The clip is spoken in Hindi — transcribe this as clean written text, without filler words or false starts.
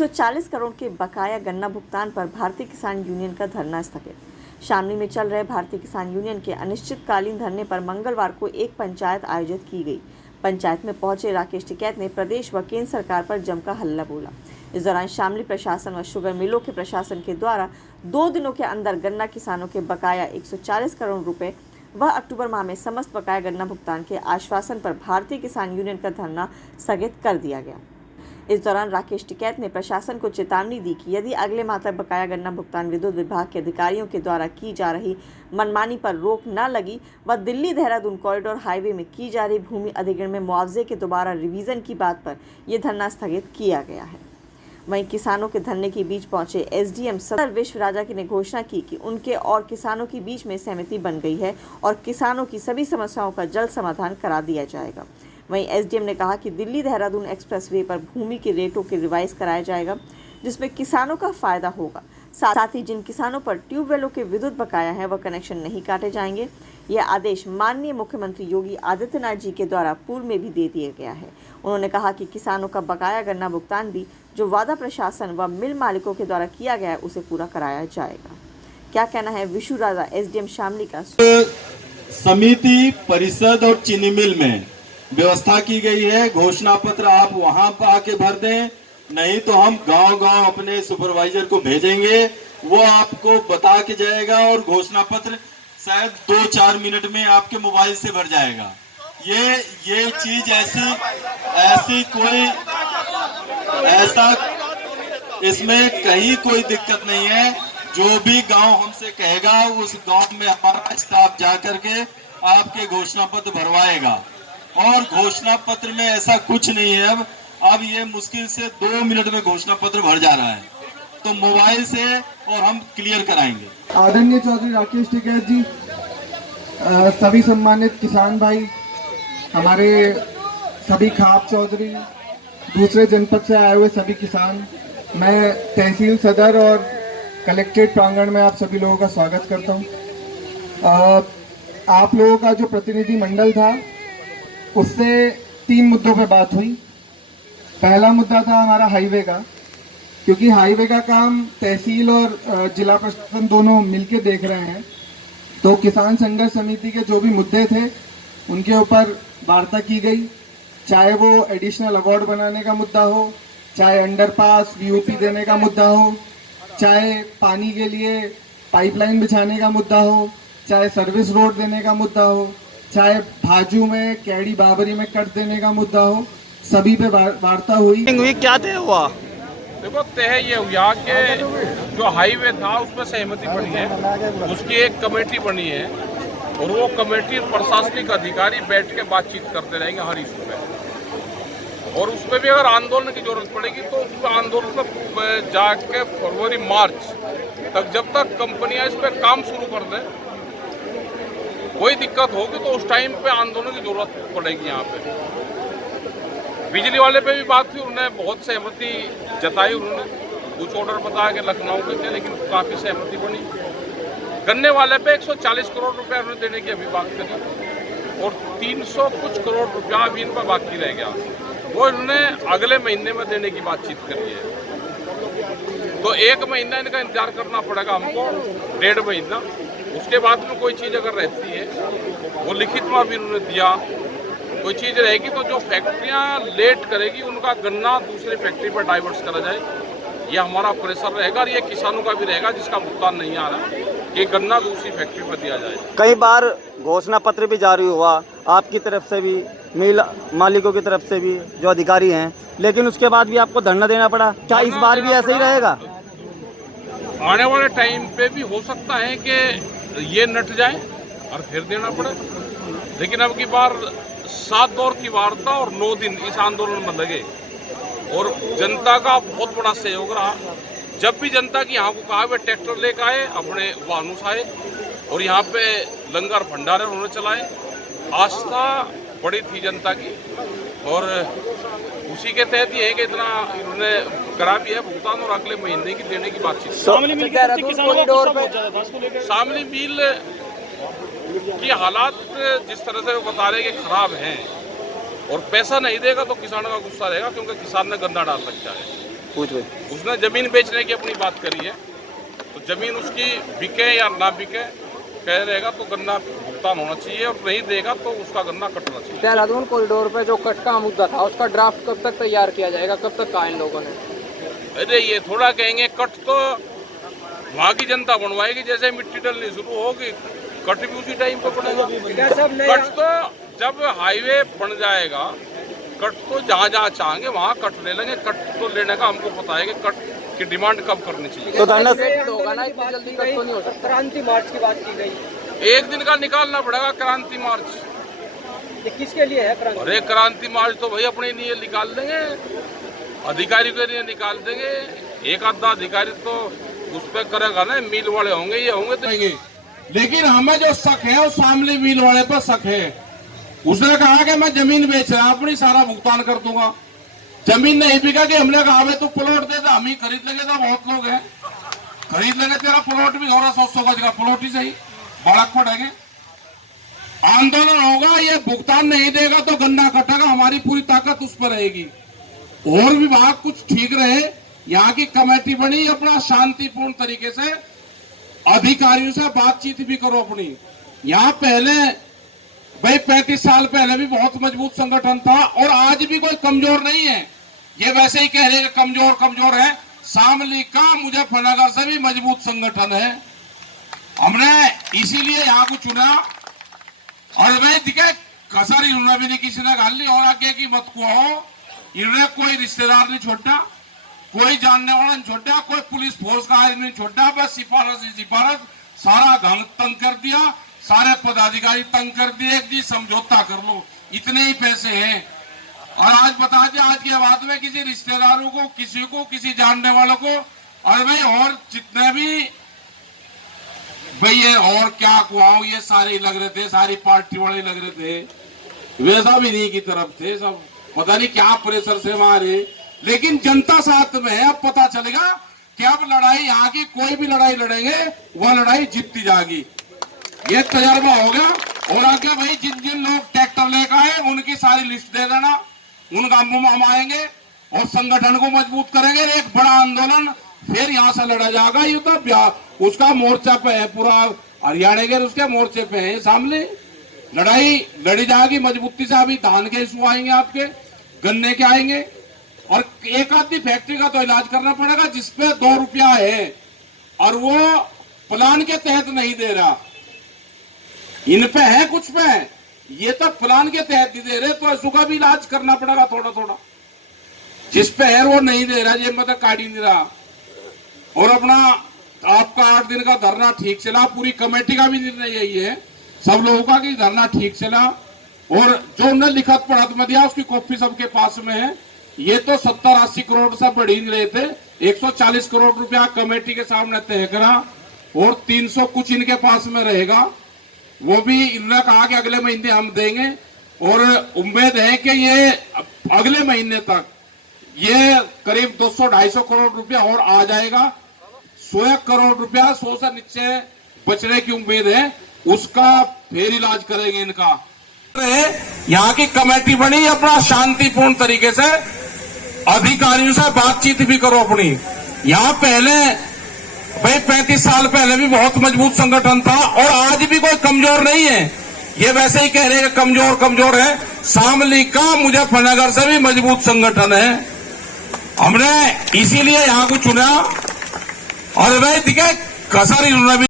140 करोड़ के बकाया गन्ना भुगतान पर भारतीय किसान यूनियन का धरना स्थगित। शामली में चल रहे भारतीय किसान यूनियन के अनिश्चितकालीन धरने पर मंगलवार को एक पंचायत आयोजित की गई। पंचायत में पहुंचे राकेश टिकैत ने प्रदेश व केंद्र सरकार पर जमकर हल्ला बोला। इस दौरान शामली प्रशासन व शुगर मिलों के प्रशासन के द्वारा 2 दिनों के अंदर गन्ना किसानों के बकाया 140 करोड़ रुपए व अक्टूबर माह में समस्त बकाया गन्ना भुगतान के आश्वासन पर भारतीय किसान यूनियन का धरना स्थगित कर दिया गया। इस दौरान राकेश टिकैत ने प्रशासन को चेतावनी दी कि यदि अगले माह तक बकाया गन्ना भुगतान विद्युत विभाग के अधिकारियों के द्वारा की जा रही मनमानी पर रोक न लगी व दिल्ली देहरादून कॉरिडोर हाईवे में की जा रही भूमि अधिग्रहण में मुआवजे के दोबारा रिवीजन की बात पर यह धरना स्थगित किया गया है। वहीं किसानों के धरने के बीच पहुंचे एसडीएम सदर विश्व राजा की ने घोषणा की कि उनके और किसानों के बीच में सहमति बन गई है और किसानों की सभी समस्याओं का जल्द समाधान करा दिया जाएगा। वहीं एसडीएम ने कहा कि दिल्ली देहरादून एक्सप्रेसवे पर भूमि के रेटों के रिवाइज कराया जाएगा, जिसमें किसानों का फायदा होगा। साथ ही जिन किसानों पर ट्यूबवेलों के विद्युत बकाया है वह कनेक्शन नहीं काटे जाएंगे। यह आदेश माननीय मुख्यमंत्री योगी आदित्यनाथ जी के द्वारा पूर्व में भी दे दिया गया है। उन्होंने कहा कि किसानों का बकाया गन्ना भुगतान भी जो वादा प्रशासन व मिल मालिकों के द्वारा किया गया है उसे पूरा कराया जाएगा। क्या कहना है विशु राजा एसडीएम शामली का। समिति परिषद और चीनी मिल में व्यवस्था की गई है। घोषणा पत्र आप वहां पर आके भर दें, नहीं तो हम गांव-गांव अपने सुपरवाइजर को भेजेंगे, वो आपको बता के जाएगा और घोषणा पत्र शायद 2-4 मिनट में आपके मोबाइल से भर जाएगा। ये चीज ऐसी कोई ऐसा इसमें कहीं कोई दिक्कत नहीं है। जो भी गांव हमसे कहेगा उस गांव में हमारा स्टाफ जा करके आपके घोषणा पत्र भरवाएगा। और घोषणा पत्र में ऐसा कुछ नहीं है। अब ये मुश्किल से 2 मिनट में घोषणा पत्र भर जा रहा है, तो मोबाइल से और हम क्लियर कराएंगे। आदरणीय चौधरी राकेश टिकैत जी, सभी सम्मानित किसान भाई, हमारे सभी खाप चौधरी, दूसरे जनपद से आए हुए सभी किसान, मैं तहसील सदर और कलेक्ट्रेट प्रांगण में आप सभी लोगों का स्वागत करता हूं। आप लोगों का जो प्रतिनिधि मंडल था उससे 3 मुद्दों पे बात हुई। पहला मुद्दा था हमारा हाईवे का, क्योंकि हाईवे का काम तहसील और जिला प्रशासन दोनों मिलके देख रहे हैं, तो किसान संघर्ष समिति के जो भी मुद्दे थे उनके ऊपर वार्ता की गई। चाहे वो एडिशनल अवार्ड बनाने का मुद्दा हो, चाहे अंडरपास वीओपी देने का मुद्दा हो, चाहे पानी के लिए पाइपलाइन बिछाने का मुद्दा हो, चाहे सर्विस रोड देने का मुद्दा हो, चाहे भाजू में कैडी बाबरी में कट देने का मुद्दा हो, सभी पे वार्ता हुई। क्या तय हुआ? देखो, तय ये हुआ कि जो हाईवे था उसमें सहमति बनी है, उसकी एक कमेटी बनी है और वो कमेटी प्रशासनिक अधिकारी बैठ के बातचीत करते रहेंगे हर इशू पे। और उस पर भी अगर आंदोलन की जरूरत पड़ेगी तो उस पर आंदोलन में जाके फरवरी-मार्च तक, जब तक कंपनियां इस पर काम शुरू कर दें, कोई दिक्कत होगी तो उस टाइम पे आंदोलन की जरूरत पड़ेगी। यहाँ पे बिजली वाले पे भी बात थी, उन्होंने बहुत सहमति जताई। उन्होंने कुछ ऑर्डर बताया कि लखनऊ के थे, लेकिन काफ़ी सहमति बनी। गन्ने वाले पे 140 करोड़ रुपया उन्होंने देने की अभी बात करी और 300 कुछ करोड़ रुपया अभी इन पर बाकी रह गया, वो इन्होंने अगले महीने में देने की बातचीत करी है। तो 1 महीना इनका इंतजार करना पड़ेगा हमको, 1.5 महीना। उसके बाद में कोई चीज़ अगर रहती है, वो लिखित में भी उन्होंने दिया, कोई चीज़ रहेगी तो जो फैक्ट्रियां लेट करेगी उनका गन्ना दूसरी फैक्ट्री पर डाइवर्ट करा जाए, ये हमारा प्रेशर रहेगा। और ये किसानों का भी रहेगा जिसका भुगतान नहीं आ रहा, कि गन्ना दूसरी फैक्ट्री पर दिया जाए। कई बार घोषणा पत्र भी जारी हुआ, आपकी तरफ से भी, मिल मालिकों की तरफ से भी, जो अधिकारी हैं, लेकिन उसके बाद भी आपको धरना देना पड़ा। क्या इस बार भी ऐसे ही रहेगा? आने वाले टाइम पे भी हो सकता है कि ये नट जाए और फिर देना पड़े, लेकिन अब की बार 7 दौर की वार्ता और 9 दिन इस आंदोलन में लगे और जनता का बहुत बड़ा सहयोग रहा। जब भी जनता की यहाँ को कहा, वे ट्रैक्टर लेकर आए, अपने वाहनों से आए और यहाँ पे लंगर भंडारे उन्होंने चलाए। आस्था बड़ी थी जनता की और उसी के तहत ये है कि इतना इन्होंने करा भी है भुगतान और अगले महीने की देने की बातचीत। शामली मिल की हालात जिस तरह से वो बता रहे कि खराब हैं और पैसा नहीं देगा तो किसानों का गुस्सा रहेगा, क्योंकि किसान ने गन्ना डाल रखा है। पूछ भाई। उसने जमीन बेचने की अपनी बात करी है, तो जमीन उसकी बिके या ना बिके, कह रहेगा तो गन्ना भुगतान होना चाहिए, और नहीं देगा तो उसका गन्ना कटना चाहिए। देहरादून कॉरिडोर पे जो कट का मुद्दा था उसका ड्राफ्ट कब तक तैयार किया जाएगा, कब तक कहा इन लोगों ने? अरे ये थोड़ा कहेंगे कट तो वहाँ की जनता बनवाएगी, जैसे मिट्टी डलनी शुरू होगी कट भी उसी टाइम पे पड़ेगा। कट तो जब हाईवे बन जाएगा, कट तो जहाँ जहाँ चाहेंगे वहाँ कट ले लेंगे। कट तो लेने का हमको पता है कि कट की डिमांड कब करनी चाहिए। तो धरना होगा ना, इतनी जल्दी कट तो नहीं हो सकता। क्रांति मार्च की बात की गई, एक दिन का निकालना पड़ेगा क्रांति मार्च। ये किसके लिए है क्रांति? अरे क्रांति मार्च तो भाई अपने लिए निकाल देंगे, अधिकारी के लिए निकाल देंगे। एक आधा अधिकारी तो उस पर करेगा ना, मिल वाले होंगे, ये होंगे तो। लेकिन हमें जो शक है वो शामली मिल वाले पर शक है। उसने कहा कि मैं जमीन बेच रहा, अपनी सारा भुगतान कर दूंगा। जमीन नहीं बिका कि हमने कहा भाई तू प्लॉट दे, तो हम ही खरीद लेंगे। तो बहुत लोग हैं खरीद लेंगे, तेरा प्लॉट भी हो रहा 100 गज का प्लॉट ही सही, बालक पड़ेंगे। आंदोलन होगा, ये भुगतान नहीं देगा तो गन्ना कटेगा, हमारी पूरी ताकत उस पर रहेगी। और विभाग कुछ ठीक रहे, यहाँ की कमेटी बनी, अपना शांतिपूर्ण तरीके से अधिकारियों से बातचीत भी करो अपनी। यहाँ पहले भाई 35 साल पहले भी बहुत मजबूत संगठन था, और आज भी कोई कमजोर नहीं है। ये वैसे ही कह रहे हैं कमजोर कमजोर है, शामली का मुजफ्फरनगर से भी मजबूत संगठन है। हमने इसीलिए यहाँ को चुना। और भाई दिखे कसर इन्होंने भी नहीं किसी ने गाल ली, और आगे की मत को हो, इन्होंने कोई रिश्तेदार नहीं छोड़ा, कोई जानने वाला नहीं छोड़ा, कोई पुलिस फोर्स का आदमी नहीं छोड़ा, बस सिफारिश ही सिफारिश, सारा गंग तंग कर दिया, सारे पदाधिकारी तंग कर दिए कि समझौता कर लो, इतने ही पैसे हैं। और आज बता दें, आज की बात में किसी रिश्तेदारों को, किसी जानने वालों को, और भाई और जितने भी भाई ये और क्या कुआओ, ये सारे लग रहे थे, सारी पार्टी वाले लग रहे थे, वैसा भी नहीं की तरफ थे, सब पता नहीं क्या प्रेशर से मारे। लेकिन जनता साथ में है, अब पता चलेगा कि अब लड़ाई, यहाँ की कोई भी लड़ाई लड़ेंगे वह लड़ाई जीतती जाएगी। ये तजर्बा हो गया। और आगे भाई जिन जिन लोग ट्रैक्टर लेकर आए उनकी सारी लिस्ट दे देना, उन कामों में हम आएंगे और संगठन को मजबूत करेंगे। एक बड़ा आंदोलन फिर यहाँ से लड़ा जाएगा। ये तो उसका मोर्चा पे है, पूरा हरियाणा के उसके मोर्चे पे है सामने लड़ाई लड़ी जाएगी मजबूती से। अभी धान के इशू आएंगे, आपके गन्ने के आएंगे, और एक आधी फैक्ट्री का तो इलाज करना पड़ेगा जिसपे 2 रुपया है और वो प्लान के तहत नहीं दे रहा। इन पे है, कुछ पे है, ये तो प्लान के तहत नहीं दे रहे, तो इसका भी इलाज करना पड़ेगा थोड़ा थोड़ा। जिस पे है वो नहीं दे रहा, ये मतलब काट ही नहीं रहा। और अपना आपका 8 दिन का धरना ठीक चला, पूरी कमेटी का भी निर्णय यही है, सब लोगों का कि धरना ठीक चला। और जो उन्होंने लिखत पढ़त में दिया उसकी कॉपी सबके पास में है। ये तो 70-80 करोड़ से बढ़ ही रहे थे, 140 करोड़ रुपया कमेटी के सामने तय करा, और 300 कुछ इनके पास में रहेगा। वो भी इन्होंने कहा कि अगले महीने हम देंगे, और उम्मीद है कि ये अगले महीने तक ये करीब 200-250 करोड़ रुपया और आ जाएगा। 100 करोड़ रुपया 100 से नीचे बचने की उम्मीद है, उसका फिर इलाज करेंगे इनका। यहाँ की कमेटी बनी, अपना शांतिपूर्ण तरीके से अधिकारियों से बातचीत भी करो अपनी। यहाँ पहले भाई 35 साल पहले भी बहुत मजबूत संगठन था, और आज भी कोई कमजोर नहीं है। ये वैसे ही कह रहे हैं कमजोर कमजोर है, शामली का मुजफ्फरनगर से भी मजबूत संगठन है। हमने इसीलिए यहाँ को चुना। और भाई दिखे कसर इन्होंने भी